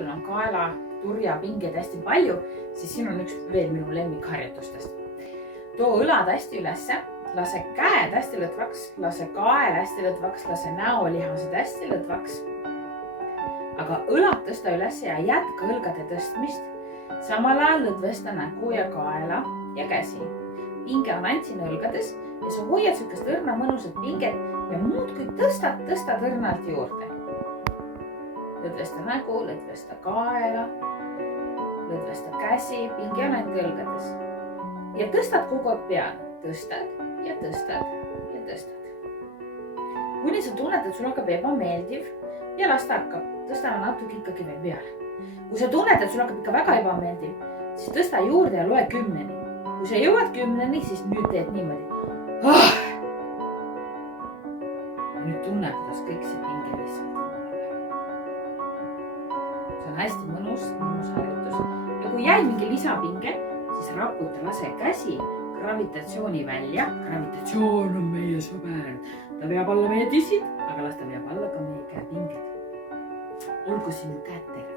on kaela turjapingeid hästi palju, siis siin on üks veel minu lemmikharjutustest. Too õlad hästi ülesse, lase käed hästi lõdvaks, lase kael hästi lõdvaks, lase näolihased hästi lõdvaks. Aga õlad tõsta üles ja jätka õlgade tõstmist. Samal ajal lõdvesta nägu ja kaela ja käsi. Pinge on Antsin õlgades ja sa hoiad sükest õrna mõnusat pinget ja muudkui tõstad õrnalt juurde. Lõdvesta nägu, lõdvesta kaela, lõdvesta käsi, pinge on ainult õlgades. Ja tõstad kogu aeg peale. Tõstad ja tõstad ja tõstad. Kuni sa tunned, et sul hakkab ebameeldiv ja las ta hakkab. Tõstame natuke ikkagi veel peale. Kui sa tunned, et sul hakkab ikka väga ebameeldiv, siis tõsta juurde ja loe 10. Kui sa jõuad 10, siis nüüd teed niimoodi. Ja nüüd tunne, kuidas kõik see pinge lihtsalt. See on hästi mõnus harjutus. Ja kui jäi mingi lisapinge, siis raputa, lase käsi gravitatsiooni välja. Gravitatsioon on meie sõber. Ta veab alla meie tissid, aga las ta veab alla ka meie käepinged. Olgu sinu käed tegema.